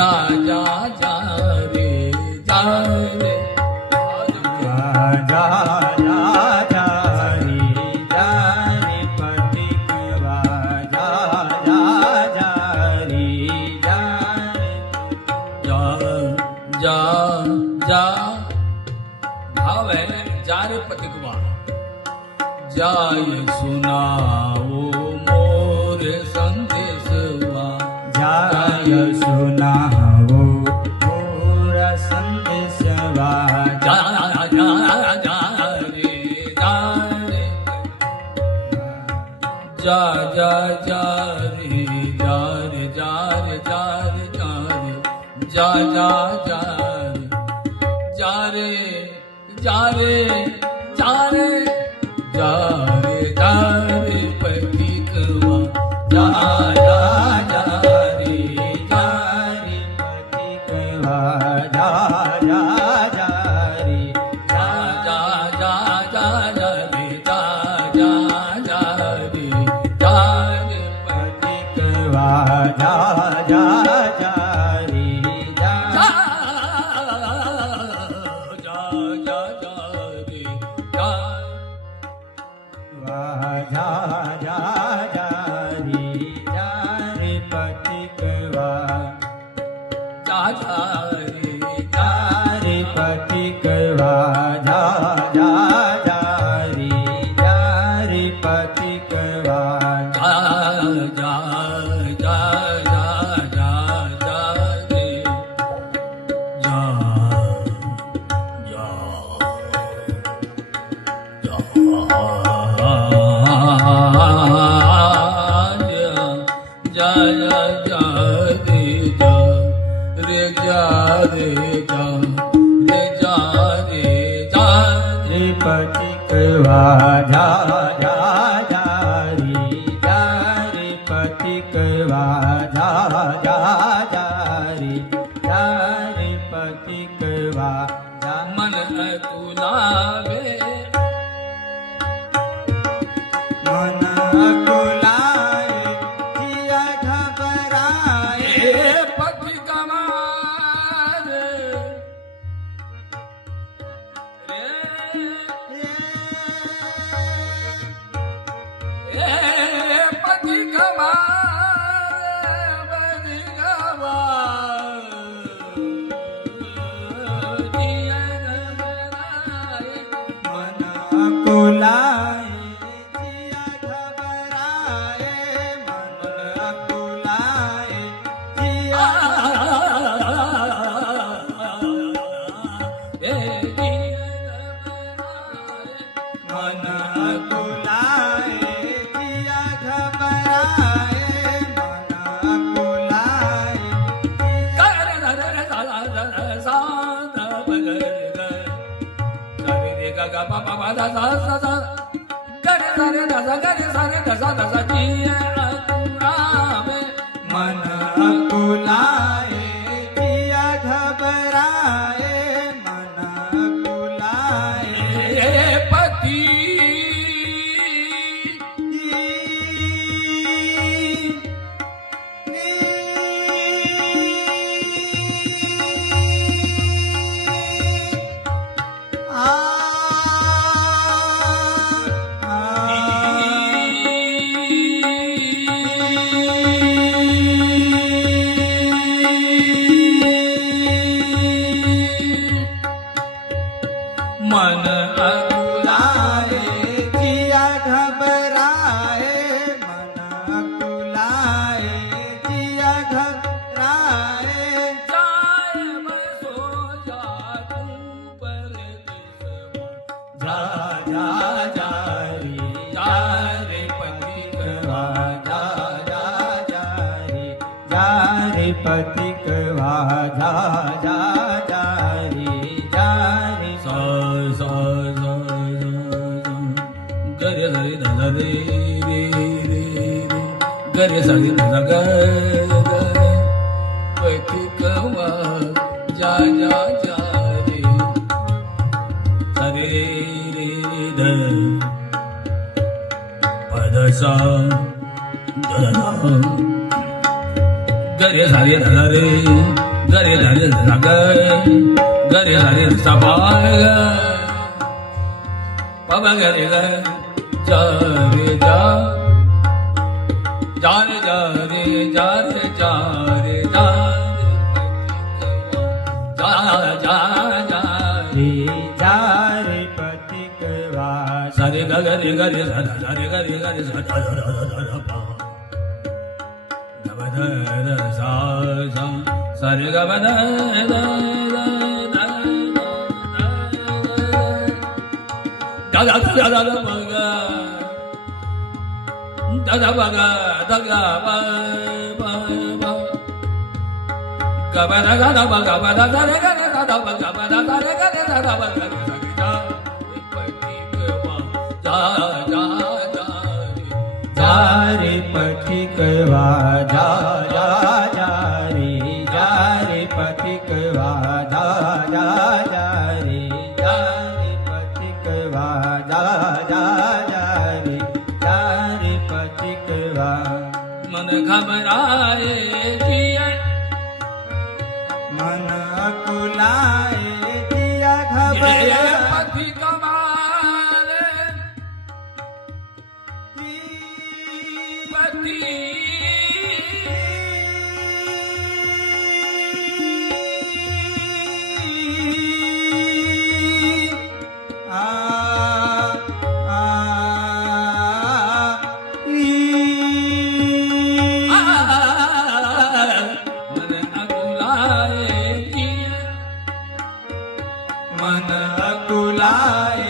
जा जा जा रे जा रे जा जा जा रे जा रे पथिकवा जा जा जा रे जा जा जा जा भाव है जा रे पथिकवा जाय सुनाओ मोर संदेशवा जाय सुनाओ मोर संदेशवा जा जा जा रे जा रे जा जा जा रे जा रे जा रे जा रे जा रे जा जा जा रे जा रे जा रे जा रे जा रे पथिकवा जा जा जा रे जा रे पथिकवा जा जा जा रे जा जा जा जा रे जा जा जा रे जा रे पथिकवा जा जा जा रे जा जा जा जा जा रे जा जा जा जा रे जा रे पथिकवा जा जा रे जा रे पथिकवा जा जा जा रे जा रे पथिकवा जा जा जा जा जा जा रे जा जा जा जा रे जा रे जा रे जा रे जा रे जा रे पथिकवा जा जा जा रे जा रे पथिकवा जा जा जा रे जा रे पथिकवा जा मन अकुलावे मन अकुलाए जिया घबराए ए पथिकवा रे ए पथिकवा पथिकवा जिया घबराए मन अकुलाए जिया घबराए मन अकुलाए जिया मन अकुलाए जिया घबराए मन अकुलाए मन अकुलाए जिया घबराए मन अकुलाए पति मन अकुलाए जिया घबराए मन अकुलाए जिया घबराए जाए मैं सो जा तू परदेसवा जा जा जा रे जा रे पथिकवा जा जा जा रे जा रे पथिकवा जा जा जा रे जा रे सा सा सा गरे रे ध रे रे रे गरे सा रे ध ग पथिकवा जा जा जा रे सा रे रे ध पद सा ध ध गरे सा रे ध रे गरे धरे सग गरे धरे सबाय पब गरे ग जा रे जा जा रे जा रे जा रे जा रे जा जा जा जा रे जा रे पथिक वाजा सरे ग गरे गरे सा रे गरे गरे सा ग ध सा सा सरे ग ध da da da da da ba ga da da ba ga da ga ba ba ba ga ba da da ba ga ba da da re ga da da ba ga ba da da re ga da da ba ga da ga pa ti ke wa ja ja ja जा रे पथिक वाजा जा जा रे जा रे पथिक वाजा जा जा रे जा रे पथिक वाजा जा जा रे जा रे पथिक वा मन घबराए जिया मन अकुलाए जिया ये घबराए पथि कमारे पति आ आ ई मन अकुलाए जिया मन अकुलाए